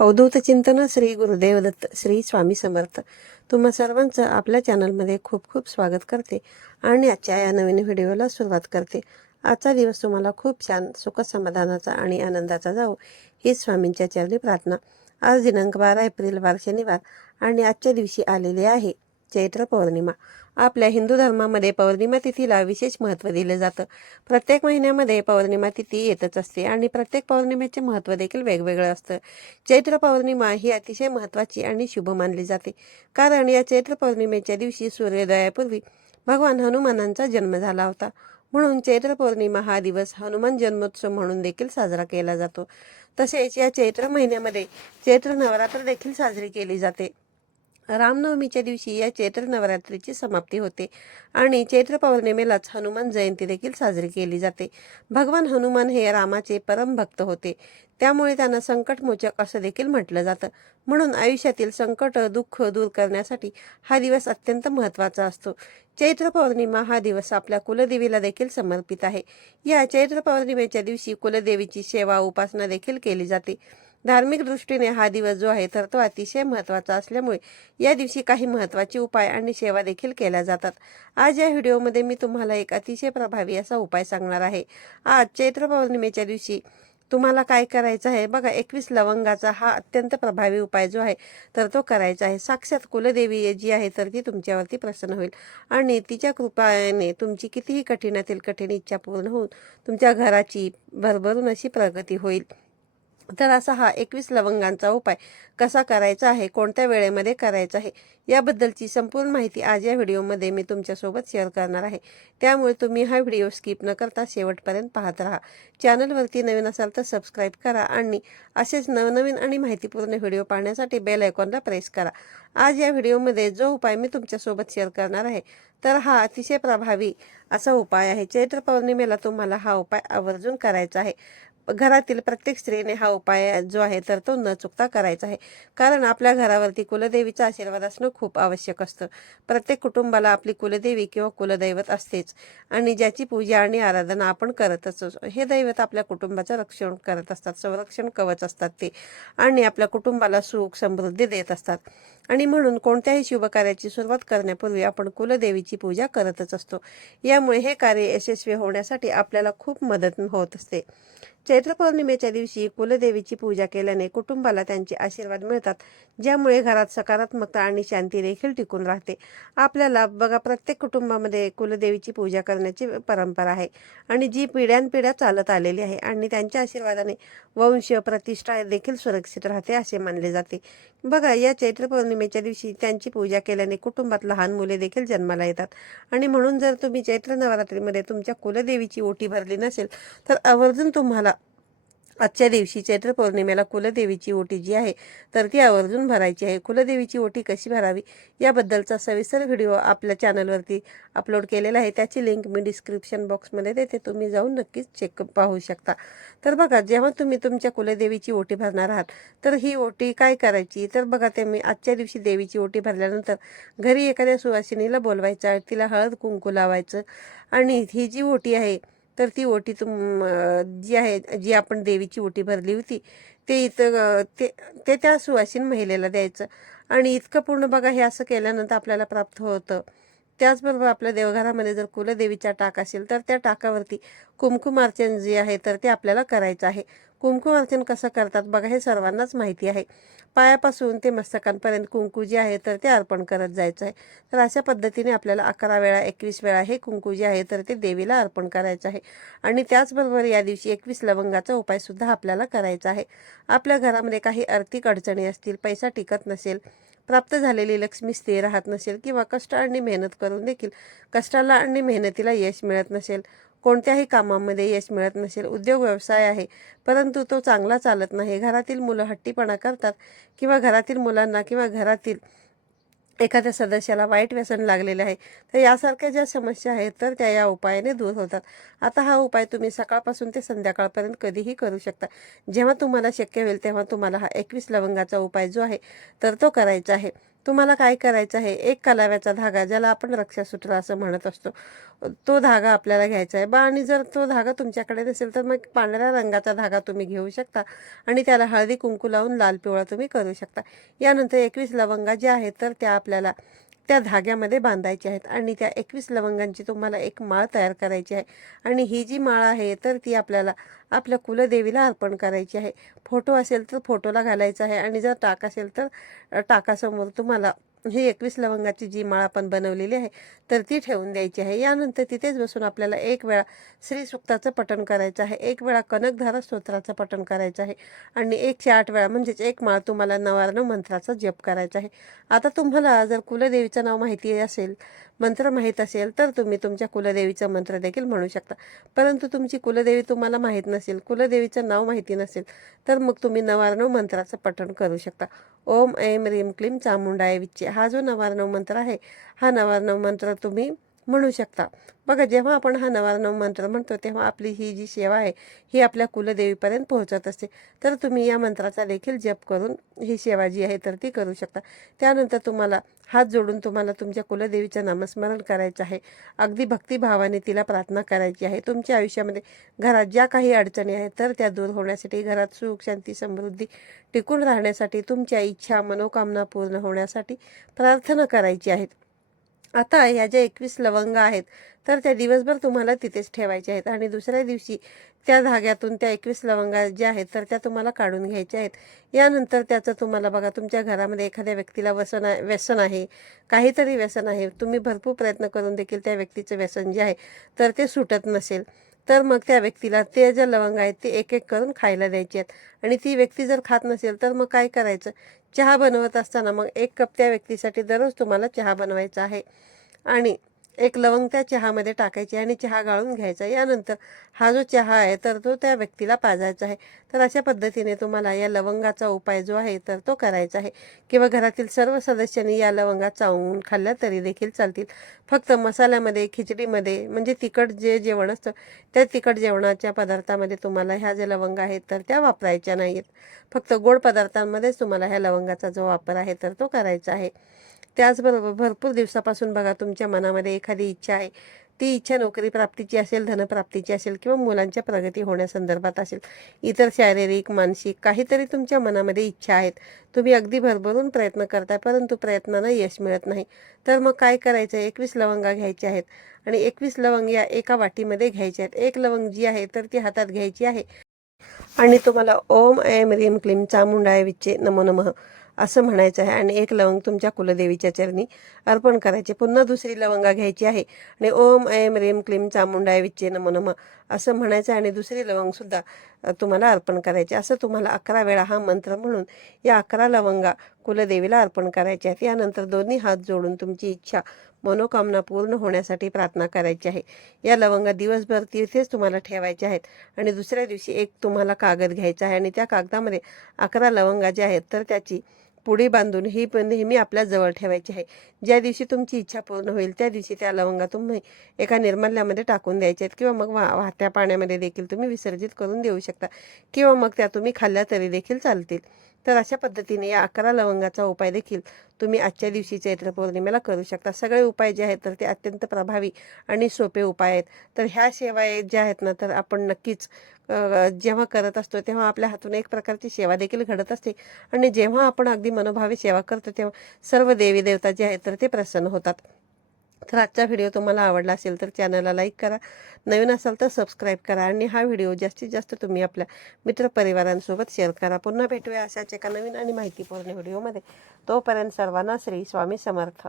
अवधूत चिंतन श्री गुरुदेवदत्त श्री स्वामी समर्थ. तुम्हा सर्वांचं आपल्या चॅनलमध्ये खूप खूप स्वागत करते आणि आजच्या या नवीन व्हिडिओला सुरुवात करते. आजचा दिवस तुम्हाला खूप छान सुख समाधानाचा आणि आनंदाचा जावो ही स्वामींच्या चरणी प्रार्थना. आज दिनांक बारा एप्रिल वार शनिवार आणि आजच्या दिवशी आलेले आहे. चैत्र पौर्णिमा. आपल्या हिंदू धर्मामध्ये पौर्णिमा तिथीला विशेष महत्त्व दिलं जातं. प्रत्येक महिन्यामध्ये पौर्णिमा तिथी येतच असते आणि प्रत्येक पौर्णिमेचे महत्त्व देखील वेगवेगळं असतं. चैत्र पौर्णिमा ही अतिशय महत्त्वाची आणि शुभ मानली जाते. कारण या चैत्र पौर्णिमेच्या दिवशी सूर्योदयापूर्वी भगवान हनुमानांचा जन्म झाला होता. म्हणून चैत्र पौर्णिमा हा दिवस हनुमान जन्मोत्सव म्हणून देखील साजरा केला जातो. तसेच या चैत्र महिन्यामध्ये चैत्र नवरात्र देखील साजरी केली जाते. रामनवमीच्या दिवशी या चैत्र नवरात्रीची समाप्ती होते आणि चैत्र पौर्णिमेलाच हनुमान जयंती देखील साजरी केली जाते. भगवान हनुमान हे रामाचे परमभक्त होते. त्यामुळे त्यांना संकटमोचक असं देखील म्हटलं जातं. म्हणून आयुष्यातील संकट दुःख दूर करण्यासाठी हा दिवस अत्यंत महत्त्वाचा असतो. चैत्र पौर्णिमा हा दिवस आपल्या कुलदेवीला देखील समर्पित आहे. या चैत्र पौर्णिमेच्या दिवशी कुलदेवीची सेवा उपासना देखील केली जाते. धार्मिक दृष्टीने हा दिवस जो आहे तर तो अतिशय महत्त्वाचा असल्यामुळे या दिवशी काही महत्त्वाचे उपाय आणि सेवा देखील केल्या जातात. आज या व्हिडिओमध्ये मी तुम्हाला एक अतिशय प्रभावी असा उपाय सांगणार आहे. आज चैत्र पौर्णिमेच्या दिवशी तुम्हाला काय करायचं आहे? बघा एकवीस लवंगाचा हा अत्यंत प्रभावी उपाय जो आहे तर तो करायचा आहे. साक्षात कुलदेवी जी आहे तर ती तुमच्यावरती प्रसन्न होईल आणि तिच्या कृपाने तुमची कितीही कठीणातील कठीण इच्छा पूर्ण होऊन तुमच्या घराची भरभरून अशी प्रगती होईल. तर असा हा एकवीस लवंगांचा उपाय कसा करायचा आहे कोणत्या वेळेमध्ये करायचा आहे याबद्दलची संपूर्ण माहिती आज या व्हिडिओमध्ये मी तुमच्यासोबत शेअर करणार आहे. त्यामुळे तुम्ही हा व्हिडिओ स्किप न करता शेवटपर्यंत पाहत राहा. चॅनलवरती नवीन असाल तर सबस्क्राईब करा आणि असेच नवनवीन आणि माहितीपूर्ण व्हिडिओ पाहण्यासाठी बेल आयकॉनला प्रेस करा. आज या व्हिडिओमध्ये जो उपाय मी तुमच्यासोबत शेअर करणार आहे तर हा अतिशय प्रभावी असा उपाय आहे. चैत्र पौर्णिमेला तुम्हाला हा उपाय आवर्जून करायचा आहे. घरातील प्रत्येक स्त्रीने हा उपाय जो आहे तर तो न चुकता करायचा आहे. कारण आपल्या घरावरती कुलदेवीचा आशीर्वाद असणं खूप आवश्यक असतं. प्रत्येक कुटुंबाला आपली कुलदेवी किंवा कुलदैवत असतेच. आणि ज्याची पूजा आणि आराधना आपण करतच असतो. हे दैवत आपल्या कुटुंबाचं रक्षण करत असतात संरक्षण कवच असतात ते. आणि आपल्या कुटुंबाला सुख समृद्धी देत असतात. आणि म्हणून कोणत्याही शुभकार्याची सुरुवात करण्यापूर्वी आपण कुलदेवीची पूजा करतच असतो. यामुळे हे कार्य यशस्वी होण्यासाठी आपल्याला खूप मदत होत असते. चैत्र पौर्णिमेच्या दिवशी कुलदेवीची पूजा केल्याने कुटुंबाला त्यांचे आशीर्वाद मिळतात. ज्यामुळे घरात सकारात्मकता आणि शांती देखील टिकून राहते. आपल्याला बघा प्रत्येक कुटुंबामध्ये कुलदेवीची पूजा करण्याची परंपरा आहे आणि जी पिढ्यानपिढ्या चालत आलेली आहे आणि त्यांच्या आशीर्वादाने वंश प्रतिष्ठा देखील सुरक्षित राहते असे मानले जाते. बघा या चैत्र पौर्णिमेच्या दिवशी त्यांची पूजा केल्याने कुटुंबात लहान मुले देखील जन्माला येतात. आणि म्हणून जर तुम्ही चैत्र नवरात्रीमध्ये तुमच्या कुलदेवीची ओटी भरली नसेल तर आवर्जून तुम्हाला आजच्या दिवशी चैत्र पौर्णिमेला कुलदेवीची ओटी जी आहे तर ती आवर्जून भरायची आहे. कुलदेवीची ओटी कशी भरावी? याबद्दलचा सविस्तर व्हिडिओ आपल्या चॅनलवरती अपलोड केलेला आहे. त्याची लिंक मी डिस्क्रिप्शन बॉक्समध्ये देते. तुम्ही जाऊन नक्कीच चेक पाहू शकता. तर बघा जेव्हा तुम्ही तुमच्या कुलदेवीची ओटी भरणार आहात तर ही ओटी काय करायची? तर बघा ते मी आजच्या दिवशी देवीची ओटी भरल्यानंतर घरी एखाद्या सुवासिनीला बोलवायचं तिला हळद कुंकू लावायचं. आणि ही जी ओटी आहे तर ती ओटी तुम जी आहे जी आपण देवीची ओटी भरली होती ते इथं ते ते त्या सुवासीन महिलेला द्यायचं. आणि इतकं पूर्ण बघा हे असं केल्यानंतर आपल्याला प्राप्त होतं. त्याचबरोबर आपल्या देवघरामध्ये जर कुलदेवीचा टाक असेल तर त्या टाकावरती कुमकुमार्चन जे आहे तर ते आपल्याला करायचं आहे. कुंकू अर्चन कसं करतात बघा हे सर्वांनाच माहिती आहे. पायापासून ते मस्तकांपर्यंत कुंकू जे आहे तर ते अर्पण करत जायचं आहे. तर अशा पद्धतीने आपल्याला अकरा वेळा एकवीस वेळा हे कुंकू जे आहे तर ते देवीला अर्पण करायचं आहे. आणि त्याचबरोबर या दिवशी एकवीस लवंगाचा उपायसुद्धा आपल्याला करायचा आहे. आपल्या घरामध्ये काही आर्थिक अडचणी असतील पैसा टिकत नसेल प्राप्त झालेली लक्ष्मी स्थिर राहत नसेल किंवा कष्ट आणि मेहनत करून देखील कष्टाला आणि मेहनतीला यश मिळत नसेल कोणत्याही कामामध्ये यश मिळत नसेल उद्योग व्यवसाय आहे परंतु तो चांगला चालत नाही. घरातील मुलं हट्टीपणा करतात किंवा घरातील मुलांना किंवा घरातील एखाद्या सदस्याला वाईट व्यसन लागलेले आहे तर यासारख्या ज्या समस्या आहेत तर त्या या उपायाने दूर होतात. आता हा उपाय तुम्ही सकाळपासून ते संध्याकाळपर्यंत कधीही करू शकता. जेव्हा तुम्हाला शक्य होईल तेव्हा तुम्हाला हा एकवीस लवंगाचा उपाय जो आहे तर तो करायचा आहे. तुम्हाला काय करायचं आहे? एक कलाव्याचा धागा ज्याला आपण रक्षासूत्र असं म्हणत असतो तो धागा आपल्याला घ्यायचा आहे. बा आणि जर तो धागा तुमच्याकडे नसेल तर मग पांढऱ्या रंगाचा धागा तुम्ही घेऊ शकता आणि त्याला हळदी कुंकू लावून लाल पिवळा तुम्ही करू शकता. यानंतर एकवीस लवंगा ज्या आहेत तर त्या आपल्याला त्या धाग्यामध्ये बांधायच्या आहेत आणि त्या एकवीस लवंगांची तुम्हाला एक माळ तयार करायची आहे. आणि ही जी माळ आहे तर ती आपल्याला आपल्या कुलदेवीला अर्पण करायची आहे. फोटो असेल तर फोटोला घालायचा आहे आणि जर टाक असेल तर टाकासमोर तुम्हाला ही एकवीस लवंगाची जी माळ आपण बनवलेली आहे तर ती ठेवून द्यायची आहे. यानंतर तिथेच बसून आपल्याला एक वेळा श्री सुक्ताचं पठण करायचं आहे. एक वेळा कनकधारा स्तोत्राचं पठण करायचं आहे. आणि एकशे आठ वेळा म्हणजेच एक माळ तुम्हाला नवारण मंत्राचा जप करायचा आहे. आता तुम्हाला जर कुलदेवीचं नाव माहिती असेल मंत्र माहीत असेल तर तुम्ही तुमच्या कुलदेवीचं मंत्र देखील म्हणू शकता. परंतु तुमची कुलदेवी तुम्हाला माहीत नसेल कुलदेवीचं नाव माहिती नसेल तर मग तुम्ही नवार्णव मंत्राचं पठण करू शकता. ओम ऐम रीम क्लीम चामुंडाय विच्चे. हा जो नवार्णव मंत्र आहे हा नवार्णव मंत्र तुम्ही म्हणू शकता. बघा जेव्हा आपण हा नवार्णव मंत्र म्हणतो तेव्हा आपली ही जी सेवा आहे ही आपल्या कुलदेवीपर्यंत पोहोचत असते. तर तुम्ही या मंत्राचा देखील जप करून ही सेवा जी आहे तर ती करू शकता. त्यानंतर तुम्हाला हात जोडून तुम्हाला तुमच्या कुलदेवीचं नामस्मरण करायचं आहे. अगदी भक्तिभावाने तिला प्रार्थना करायची आहे. तुमच्या आयुष्यामध्ये घरात ज्या काही अडचणी आहेत तर त्या दूर होण्यासाठी घरात सुख शांती समृद्धी टिकून राहण्यासाठी तुमच्या इच्छा मनोकामना पूर्ण होण्यासाठी प्रार्थना करायची आहेत. आता ह्या ज्या एकवीस लवंग आहेत तर त्या दिवसभर तुम्हाला तिथेच ठेवायच्या आहेत. आणि दुसऱ्या दिवशी त्या धाग्यातून त्या एकवीस लवंगा ज्या आहेत तर त्या तुम्हाला काढून घ्यायच्या आहेत. यानंतर त्याचं तुम्हाला बघा तुमच्या घरामध्ये एखाद्या व्यक्तीला व्यसन आहे व्यसन आहे काहीतरी व्यसन आहे. तुम्ही भरपूर प्रयत्न करून देखील त्या व्यक्तीचं व्यसन जे आहे तर ते सुटत नसेल. तर मग त्या व्यक्तीला ते ज्या लवंग आहेत ते एक एक करून खायला द्यायचे आहेत. आणि ती व्यक्ती जर खात नसेल तर मग काय करायचं? चहा बनवत असताना मग एक कप त्या व्यक्तीसाठी दररोज तुम्हाला चहा बनवायचा आहे. आणि एक लवंग त्या चहामध्ये टाकायची आणि चहा गाळून घ्यायचा. यानंतर हा जो चहा आहे तर तो त्या व्यक्तीला पाजायचा आहे. तर अशा पद्धतीने तुम्हाला या लवंगाचा उपाय जो आहे तर तो करायचा आहे. किंवा घरातील सर्व सदस्यांनी या लवंगा चावून खाल्ल्या तरी देखील चालतील. फक्त मसाल्यामध्ये खिचडीमध्ये म्हणजे तिखट जे जेवण असतं त्या तिखट जेवणाच्या पदार्थामध्ये तुम्हाला ह्या ज्या लवंगा आहेत तर त्या वापरायच्या नाही आहेत फक्त गोड पदार्थांमध्येच तुम्हाला ह्या लवंगाचा जो वापर आहे तर तो करायचा आहे. त्याचबरोबर भरपूर दिवसापासून बघा तुमच्या मनामध्ये एखादी इच्छा आहे. ती इच्छा नोकरी प्राप्तीची असेल धनप्राप्तीची असेल किंवा मुलांच्या प्रगती होण्यासंदर्भात असेल इतर शारीरिक मानसिक काहीतरी तुमच्या मनामध्ये इच्छा आहेत. तुम्ही अगदी भरभरून प्रयत्न करताय परंतु प्रयत्नांना यश मिळत नाही. तर मग काय करायचं एकवीस लवंगा घ्यायच्या आहेत आणि एकवीस लवंग या एका वाटीमध्ये घ्यायच्या आहेत. एक लवंग जी आहे तर ती हातात घ्यायची आहे. आणि तुम्हाला ओम ऐम रीम क्लीम चामुंडाय विच्चे नमो नमः. असं म्हणायचं आहे. आणि एक लवंग तुमच्या कुलदेवीच्या चरणी अर्पण करायचे. पुन्हा दुसरी लवंगा घ्यायची आहे. आणि ओम ऐम रेम क्लीम चामुंडाय विच्चे नमो नमः असं म्हणायचं आहे. आणि दुसरी लवंगसुद्धा तुम्हाला अर्पण करायचे. असं तुम्हाला अकरा वेळा हा मंत्र म्हणून या अकरा लवंगा कुलदेवीला अर्पण करायच्या आहेत. यानंतर दोन्ही हात जोडून तुमची इच्छा मनोकामना पूर्ण होण्यासाठी प्रार्थना करायची आहे. या लवंगा दिवसभर तिथेच तुम्हाला ठेवायच्या आहेत. आणि दुसऱ्या दिवशी एक तुम्हाला कागद घ्यायचा आहे. आणि त्या कागदामध्ये अकरा लवंगा ज्या आहेत तर त्याची पुढे बांधून ही पण नेहमी आपल्या जवळ ठेवायची आहे. ज्या दिवशी तुमची इच्छा पूर्ण होईल त्या दिवशी त्या लवंगा तुम्ही एका निर्मल्यामध्ये टाकून द्यायच्या आहेत किंवा मग वा वाहत्या पाण्यामध्ये देखील तुम्ही विसर्जित करून देऊ शकता किंवा मग त्या तुम्ही खाल्ल्या तरी देखील चालतील. तर अशा पद्धतीने या अकरा लवंगाचा उपाय देखील तुम्ही आजच्या दिवशी चैत्र पौर्णिमेला करू शकता. सगळे उपाय जे आहेत तर ते अत्यंत प्रभावी आणि सोपे उपाय आहेत. तर ह्या सेवा ज्या आहेत ना तर आपण नक्कीच जेव्हा करत असतो तेव्हा आपल्या हातून एक प्रकारची सेवा देखील घडत असते. आणि जेव्हा आपण अगदी मनोभावी सेवा करतो तेव्हा सर्व देवी देवता जे आहेत तर ते प्रसन्न होतात. तर आजचा व्हिडिओ तुम्हाला आवडला असेल तर चॅनलला लाईक करा. नवीन असाल तर सबस्क्राईब करा आणि हा व्हिडिओ जास्तीत जास्त तुम्ही आपल्या मित्रपरिवारांसोबत शेअर करा. पुन्हा भेटूया अशाच एका नवीन आणि माहितीपूर्ण व्हिडिओमध्ये. तोपर्यंत सर्वांना श्री स्वामी समर्थ.